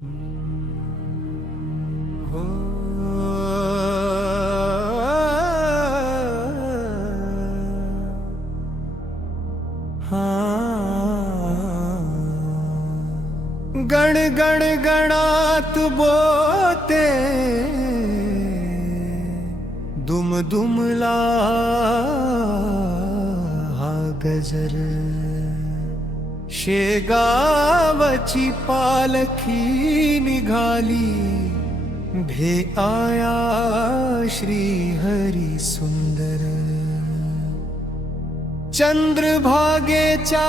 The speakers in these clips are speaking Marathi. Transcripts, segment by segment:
हो गण गण गणात बोते दुम दुमला हा गजर शेगावची पालखी निघाली भे आया श्री हरी सुंदर चंद्रभागेच्या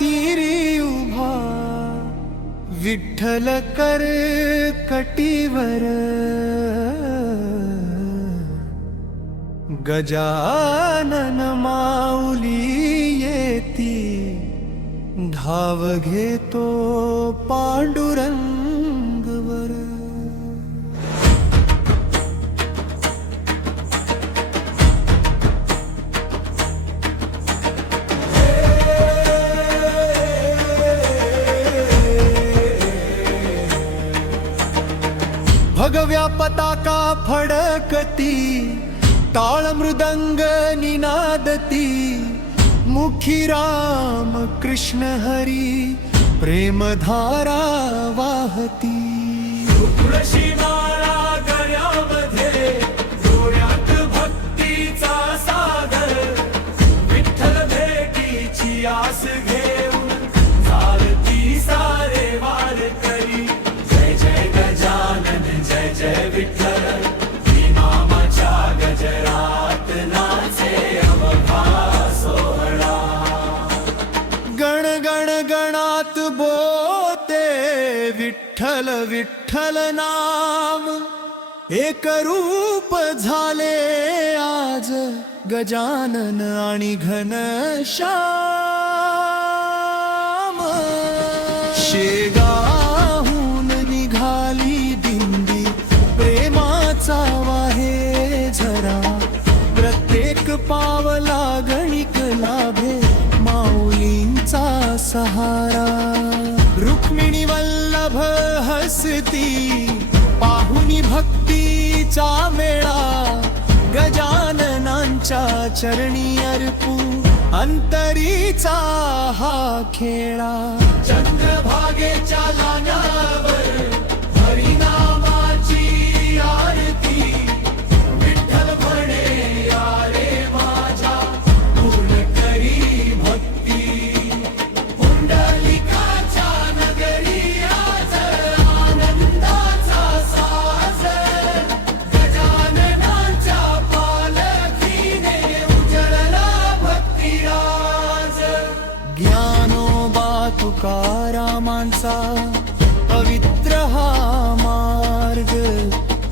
तीरी उभा विठ्ठल कर कटीवर गजानन माऊली येती धाव घेतो पांडुरंगवर भगव्या पताका फडकती टाळ मृदंग निनादती मुखी राम कृष्ण हरी प्रेमधारा वाहती तुळशी माळा गळ्यामध्ये डोळ्यात भक्तीचा सागर विठ्ठल भेटीची आस घेऊन चालती सारे वारकरी जय जय गजानन जय जय विठ्ठल नामाच्या गजरात नाचे अवघा सोहळा गण गण गणात बोते विठ्ठल विठ्ठल नाम एक रूप झाले आज गजानन आणि घनश्याम शेगाहून निघाली दिंडी प्रेमाचा वाहे झरा प्रत्येक पावला गणिक लाभे माऊलींचा सहारा रुक्मिणी वल्लभ हसती पाहुनी भक्तीचा मेळा गजाननांच्या चरणी अर्पू अंतरीचा हा खेळा चंद्रभागेच्या लाण्यावर हरिनामाची आरती विठ्ठल म्हणे या रे माझ्या पूर्ण करी भक्ती पुंडलिकाच्या नगरी आज आनंदाचा साज गजाननाच्या पालखीने उजळला भक्तिराज ज्ञानोबा तुकारामांचा पवित्र हा मार्ग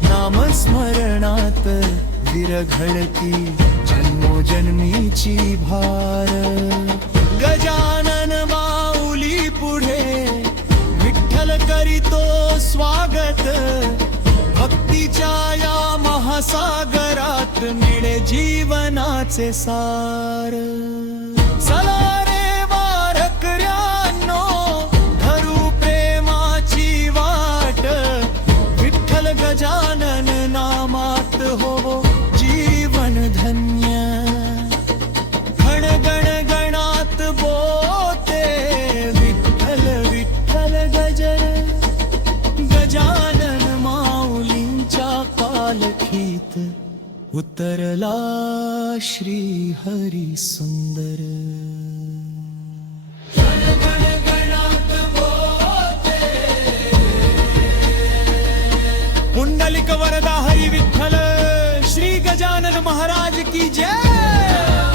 नामस्मरणात विरघळती जन्मोजन्मीची भार गजानन माऊली पुढे विठ्ठल करीतो स्वागत भक्तीच्या या महासागरात मिळे जीवनाचे सार चला रे वारकऱ्यांनो धरू प्रेमाची वाट विठ्ठल गजानन नामात हो जीवन धन्य गण गण गणात बोते विठ्ठल विठ्ठल गजर गजानन माऊलींच्या पालखीत उतरला श्री हरी सुंदर पुंडलिक वरदा हरी विठ्ठल श्री गजानन महाराज की जय।